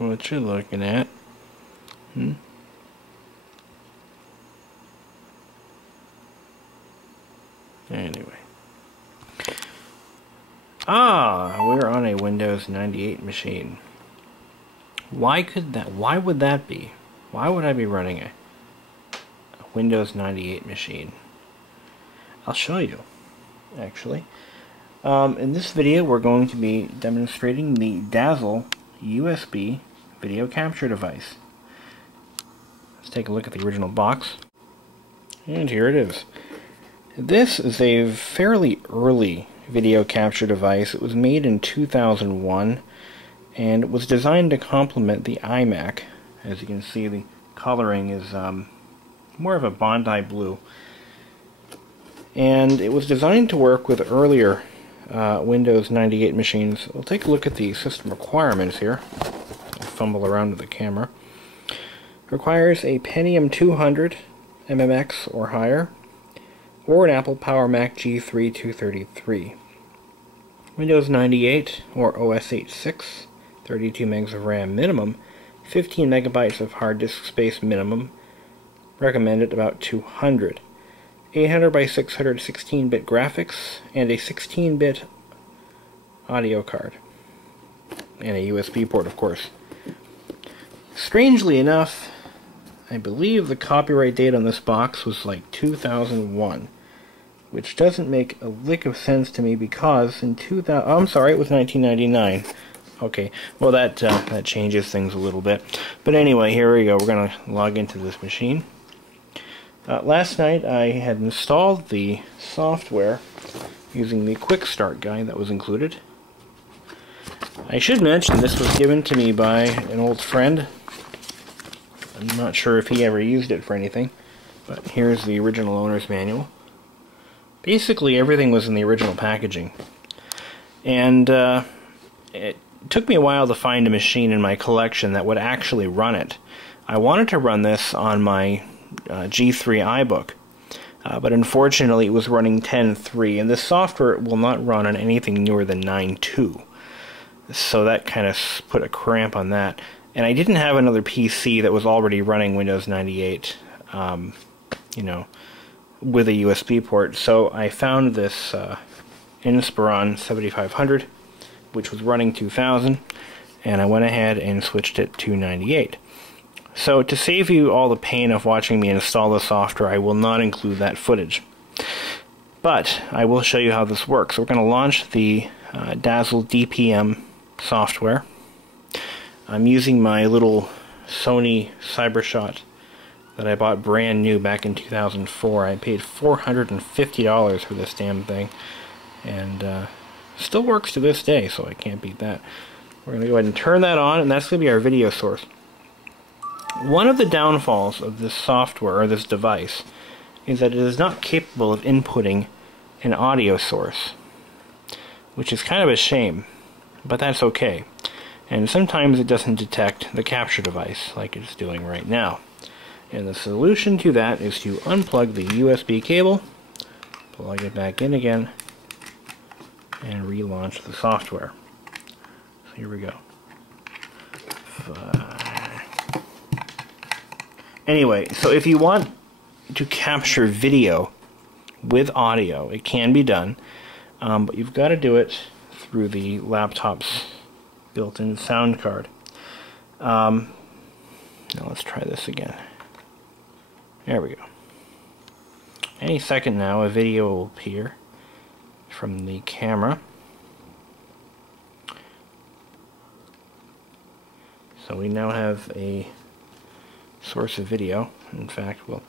what you're looking at. Anyway. We're on a Windows 98 machine. Why would that be? Why would I be running a Windows 98 machine? I'll show you, actually. In this video, we're going to be demonstrating the Dazzle USB video capture device. Let's take a look at the original box. And here it is. This is a fairly early video capture device. It was made in 2001 and it was designed to complement the iMac. As you can see, the coloring is more of a Bondi blue. And it was designed to work with earlier Windows 98 machines. We'll take a look at the system requirements here. I'll fumble around with the camera. It requires a Pentium 200 MMX or higher, or an Apple Power Mac G3 233. Windows 98 or OS 8.6, 32 megs of RAM minimum, 15 megabytes of hard disk space minimum, recommended about 200. 800 by 600 16-bit graphics, and a 16-bit audio card. And a USB port, of course. Strangely enough, I believe the copyright date on this box was like 2001, which doesn't make a lick of sense to me because in 2000, oh, I'm sorry, it was 1999. Okay, well that changes things a little bit. But anyway, here we go. We're going to log into this machine. Last night I had installed the software using the Quick Start guide that was included. I should mention this was given to me by an old friend. I'm not sure if he ever used it for anything, but here's the original owner's manual. Basically everything was in the original packaging. And it took me a while to find a machine in my collection that would actually run it. I wanted to run this on my G3 iBook, but unfortunately it was running 10.3, and this software will not run on anything newer than 9.2. So that kind of put a cramp on that. And I didn't have another PC that was already running Windows 98, you know, with a USB port. So I found this Inspiron 7500, which was running 2000, and I went ahead and switched it to 98. So to save you all the pain of watching me install the software, I will not include that footage. But I will show you how this works. So we're going to launch the Dazzle DPM software. I'm using my little Sony CyberShot that I bought brand new back in 2004. I paid $450 for this damn thing, and still works to this day, so I can't beat that. We're going to go ahead and turn that on, and that's going to be our video source. One of the downfalls of this software, or this device, is that it is not capable of inputting an audio source, which is kind of a shame, but that's okay. And sometimes it doesn't detect the capture device like it's doing right now. And the solution to that is to unplug the USB cable, plug it back in again, and relaunch the software. So here we go. Anyway, so if you want to capture video with audio, it can be done, but you've got to do it through the laptop's built-in sound card. Now let's try this again. There we go. Any second now, a video will appear from the camera. So we now have a source of video. In fact, we'll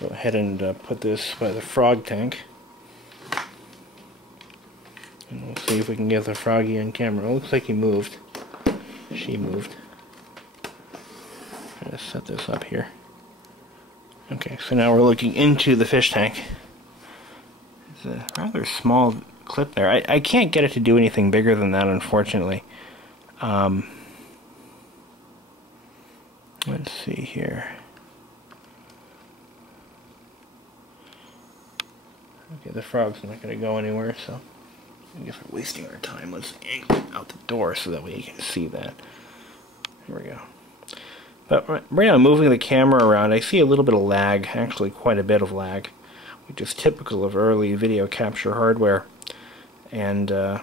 go ahead and put this by the frog tank. And we'll see if we can get the froggy on camera. It looks like he moved. She moved. I'm going to set this up here. Okay, so now we're looking into the fish tank. It's a rather small clip there. I can't get it to do anything bigger than that, unfortunately. Let's see here. Okay, the frog's not going to go anywhere, so I guess we're wasting our time. Let's angle it out the door so that we can see that. There we go. But right now, moving the camera around, I see a little bit of lag, actually quite a bit of lag, which is typical of early video capture hardware. And, of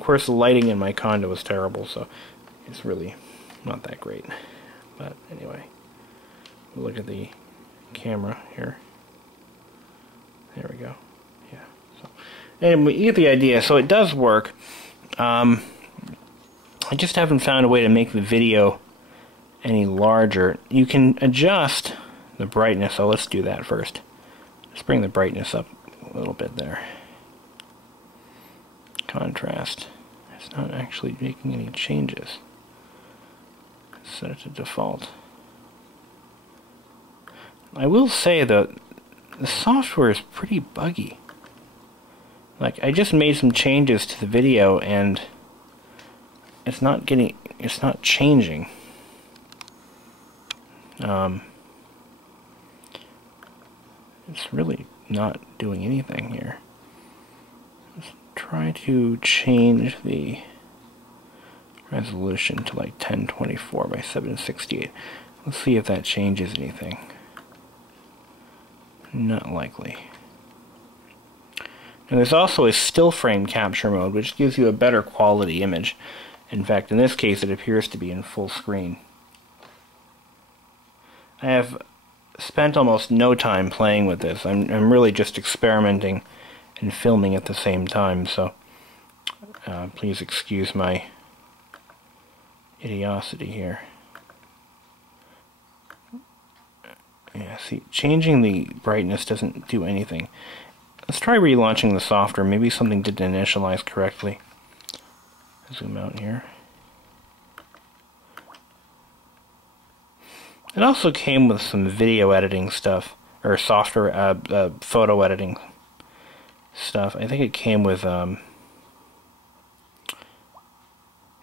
course, the lighting in my condo is terrible, so it's really not that great. But anyway, look at the camera here. There we go. Yeah. So, anyway, you get the idea. So it does work. I just haven't found a way to make the video any larger. You can adjust the brightness, so let's do that first. Let's bring the brightness up a little bit there. Contrast. It's not actually making any changes. Set it to default. I will say that the software is pretty buggy. Like, I just made some changes to the video and it's not changing. It's really not doing anything here. Let's try to change the resolution to like 1024 by 768. Let's see if that changes anything. Not likely. Now there's also a still frame capture mode, which gives you a better quality image. In fact, in this case, it appears to be in full screen. I have spent almost no time playing with this. I'm really just experimenting and filming at the same time, so please excuse my idiocy here. Yeah, see, changing the brightness doesn't do anything. Let's try relaunching the software. Maybe something didn't initialize correctly. Zoom out here. It also came with some video editing stuff, or software, photo editing stuff. I think it came with,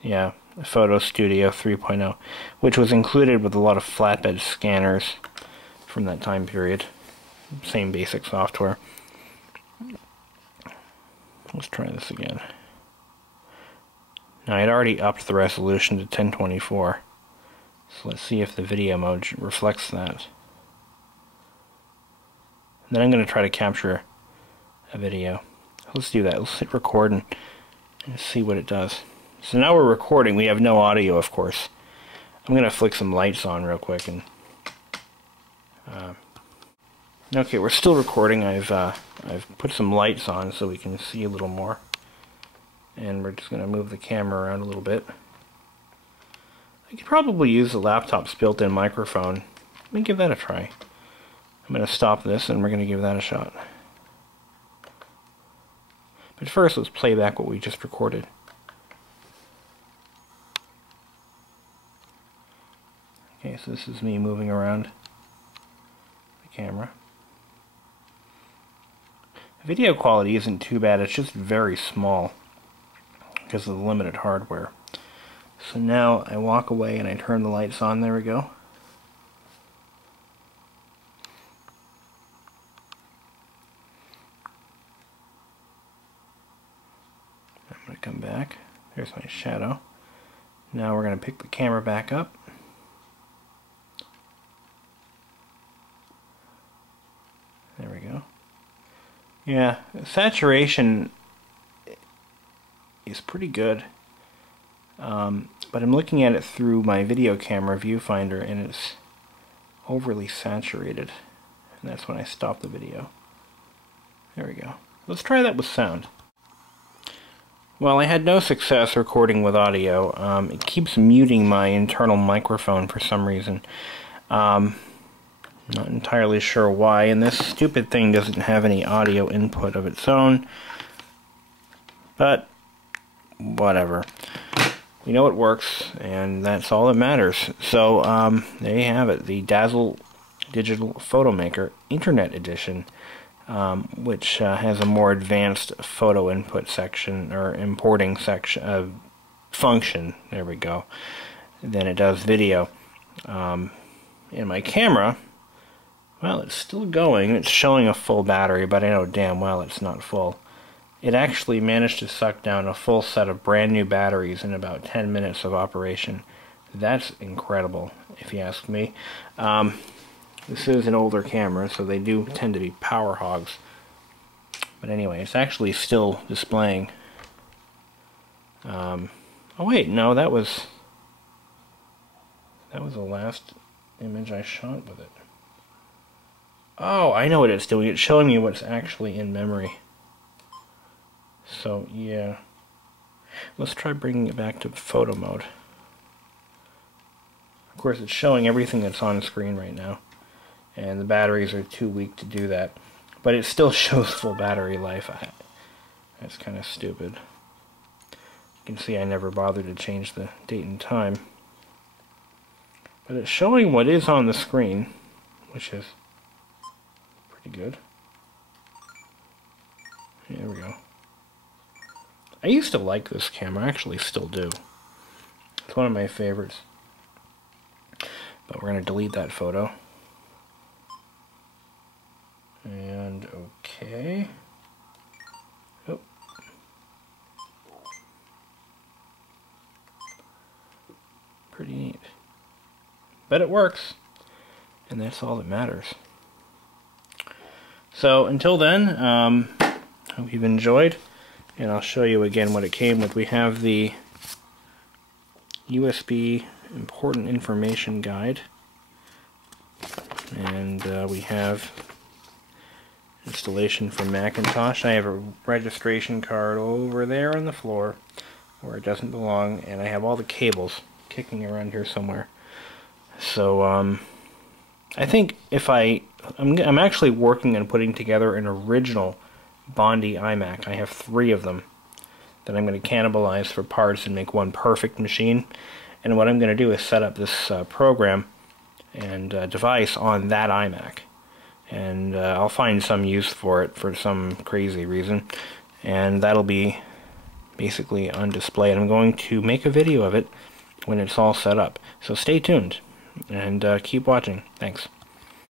yeah, Photo Studio 3.0, which was included with a lot of flatbed scanners from that time period. Same basic software. Let's try this again. Now, I'd already upped the resolution to 1024. So let's see if the video mode reflects that. And then I'm going to try to capture a video. Let's do that. Let's hit record and see what it does. So now we're recording. We have no audio, of course. I'm going to flick some lights on real quick. And okay, we're still recording. I've put some lights on so we can see a little more. And we're just going to move the camera around a little bit. I could probably use the laptop's built-in microphone. Let me give that a try. I'm going to stop this and we're going to give that a shot. But first, let's play back what we just recorded. Okay, so this is me moving around the camera. The video quality isn't too bad, it's just very small because of the limited hardware. So now I walk away and I turn the lights on. There we go. I'm going to come back. There's my shadow. Now we're going to pick the camera back up. There we go. Yeah, saturation is pretty good. But I'm looking at it through my video camera viewfinder and it's overly saturated. And that's when I stop the video. There we go. Let's try that with sound. Well, I had no success recording with audio. It keeps muting my internal microphone for some reason. Not entirely sure why, and this stupid thing doesn't have any audio input of its own. But whatever. We know it works, and that's all that matters. So, there you have it, the Dazzle Digital Photo Maker Internet Edition, which has a more advanced photo input section, or importing section, function, there we go, than it does video. In my camera, well, it's still going, it's showing a full battery, but I know damn well it's not full. it actually managed to suck down a full set of brand new batteries in about 10 minutes of operation. That's incredible, if you ask me. This is an older camera, so they do tend to be power hogs. But anyway, it's actually still displaying. Oh wait, no, that was the last image I shot with it. Oh, I know what it's doing. It's showing me what's actually in memory. So, yeah. Let's try bringing it back to photo mode. Of course, it's showing everything that's on screen right now. And the batteries are too weak to do that. But it still shows full battery life. That's kind of stupid. You can see I never bothered to change the date and time. But it's showing what is on the screen, which is pretty good. There we go. I used to like this camera, I actually still do. It's one of my favorites. But we're going to delete that photo. And okay. Oh. Pretty neat. But it works. And that's all that matters. So until then, hope you've enjoyed. And I'll show you again what it came with. We have the USB Important Information Guide. And we have installation from Macintosh. I have a registration card over there on the floor where it doesn't belong, and I have all the cables kicking around here somewhere. So I think if I'm actually working on putting together an original Bondi iMac. I have 3 of them that I'm going to cannibalize for parts and make one perfect machine. And what I'm going to do is set up this program and device on that iMac. And I'll find some use for it for some crazy reason. And that'll be basically on display. And I'm going to make a video of it when it's all set up. So stay tuned and keep watching. Thanks.